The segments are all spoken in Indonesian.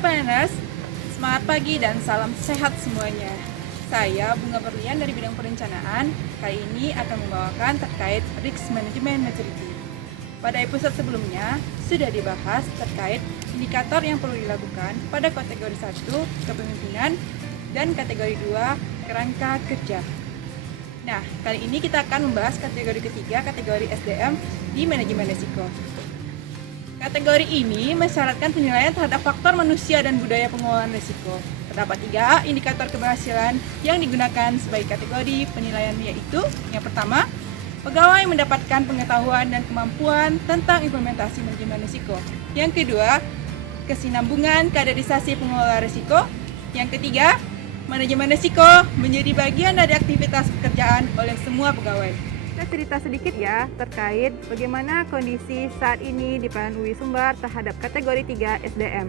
planners, semangat pagi dan salam sehat semuanya. Saya Bunga Berlian dari bidang perencanaan. Kali ini akan membawakan terkait Risk Management Maturity. Pada episode sebelumnya sudah dibahas terkait indikator yang perlu dilakukan pada kategori 1 kepemimpinan dan kategori 2 kerangka kerja. Nah, kali ini kita akan membahas kategori ketiga, kategori SDM di manajemen risiko. Kategori ini mensyaratkan penilaian terhadap faktor manusia dan budaya pengelolaan risiko. Terdapat 3 indikator keberhasilan yang digunakan sebagai kategori penilaian, yaitu yang pertama, pegawai mendapatkan pengetahuan dan kemampuan tentang implementasi manajemen risiko. Yang kedua, kesinambungan kaderisasi pengelola risiko. Yang ketiga, manajemen risiko menjadi bagian dari aktivitas pekerjaan oleh semua pegawai. Kita cerita sedikit ya terkait bagaimana kondisi saat ini di PLN UI Sumbar terhadap kategori 3 SDM.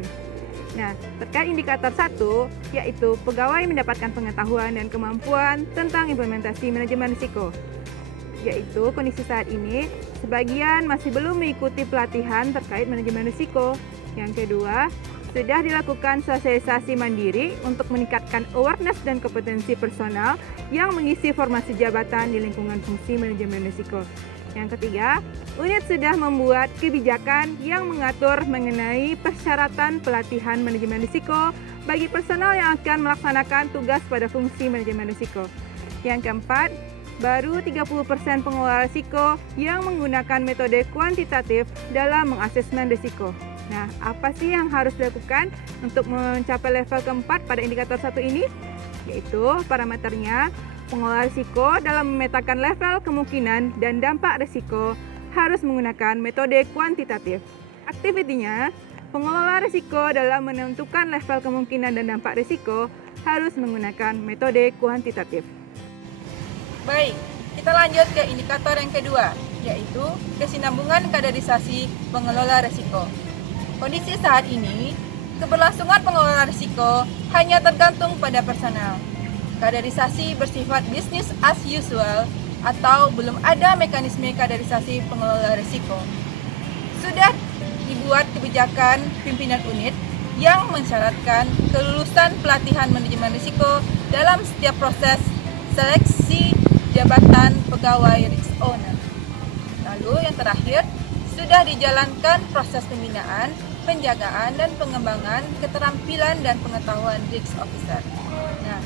Nah, terkait indikator 1, yaitu pegawai mendapatkan pengetahuan dan kemampuan tentang implementasi manajemen risiko. Yaitu kondisi saat ini, sebagian masih belum mengikuti pelatihan terkait manajemen risiko. Yang kedua, sudah dilakukan sosialisasi mandiri untuk meningkatkan awareness dan kompetensi personal yang mengisi formasi jabatan di lingkungan fungsi manajemen risiko. Yang ketiga, unit sudah membuat kebijakan yang mengatur mengenai persyaratan pelatihan manajemen risiko bagi personal yang akan melaksanakan tugas pada fungsi manajemen risiko. Yang keempat, baru 30% pengelola risiko yang menggunakan metode kuantitatif dalam mengasesmen risiko. Nah, apa sih yang harus dilakukan untuk mencapai level keempat pada indikator 1 ini? Yaitu parameternya, pengelola risiko dalam memetakan level kemungkinan dan dampak risiko harus menggunakan metode kuantitatif. Aktivitinya, pengelola risiko dalam menentukan level kemungkinan dan dampak risiko harus menggunakan metode kuantitatif. Baik, kita lanjut ke indikator yang kedua, yaitu kesinambungan kaderisasi pengelola risiko. Kondisi saat ini, keberlangsungan pengelolaan risiko hanya tergantung pada personal. Kaderisasi bersifat business as usual atau belum ada mekanisme kaderisasi pengelola risiko. Sudah dibuat kebijakan pimpinan unit yang mensyaratkan kelulusan pelatihan manajemen risiko dalam setiap proses seleksi jabatan pegawai risk owner. Lalu yang terakhir, sudah dijalankan proses pembinaan, penjagaan, dan pengembangan keterampilan dan pengetahuan risk officer. Nah,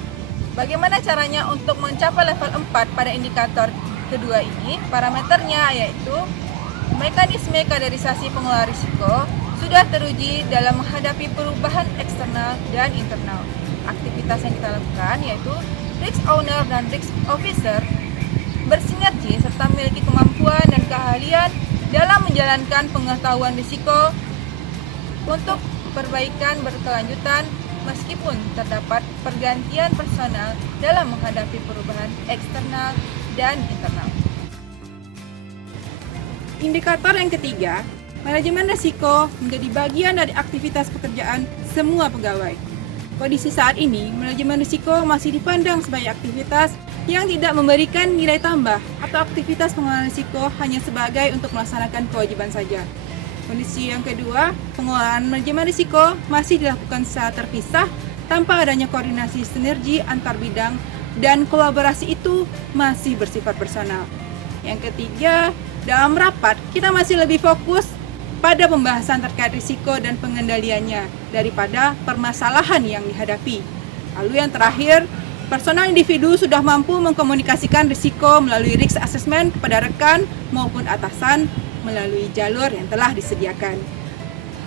bagaimana caranya untuk mencapai level 4 pada indikator kedua ini? Parameternya yaitu mekanisme kaderisasi pengelola risiko sudah teruji dalam menghadapi perubahan eksternal dan internal. Aktivitas yang kita lakukan yaitu risk owner dan risk officer bersinergi serta memiliki kemampuan dan keahlian dalam menjalankan pengetahuan risiko untuk perbaikan berkelanjutan meskipun terdapat pergantian personal dalam menghadapi perubahan eksternal dan internal. Indikator yang ketiga, manajemen risiko menjadi bagian dari aktivitas pekerjaan semua pegawai. Kondisi saat ini, manajemen risiko masih dipandang sebagai aktivitas yang tidak memberikan nilai tambah atau aktivitas pengelolaan risiko hanya sebagai untuk melaksanakan kewajiban saja. Kondisi yang kedua, pengelolaan manajemen risiko masih dilakukan secara terpisah tanpa adanya koordinasi sinergi antar bidang dan kolaborasi itu masih bersifat personal. Yang ketiga, dalam rapat kita masih lebih fokus pada pembahasan terkait risiko dan pengendaliannya daripada permasalahan yang dihadapi. Lalu yang terakhir, personal individu sudah mampu mengkomunikasikan risiko melalui risk assessment kepada rekan maupun atasan melalui jalur yang telah disediakan.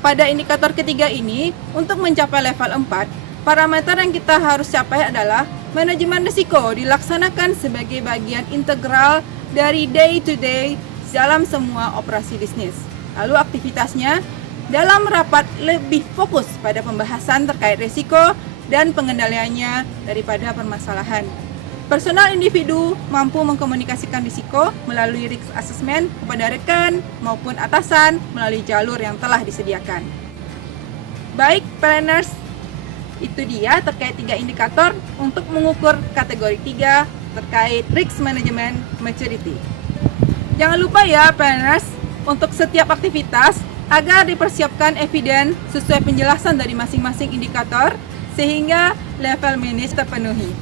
Pada indikator ketiga ini, untuk mencapai level 4, parameter yang kita harus capai adalah manajemen risiko dilaksanakan sebagai bagian integral dari day-to-day dalam semua operasi bisnis. Lalu aktivitasnya dalam rapat lebih fokus pada pembahasan terkait risiko dan pengendaliannya daripada permasalahan. Personal individu mampu mengkomunikasikan risiko melalui risk assessment kepada rekan maupun atasan melalui jalur yang telah disediakan. Baik, planners, itu dia terkait 3 indikator untuk mengukur kategori 3 terkait risk management maturity. Jangan lupa ya planners, untuk setiap aktivitas agar dipersiapkan eviden sesuai penjelasan dari masing-masing indikator sehingga level manage terpenuhi.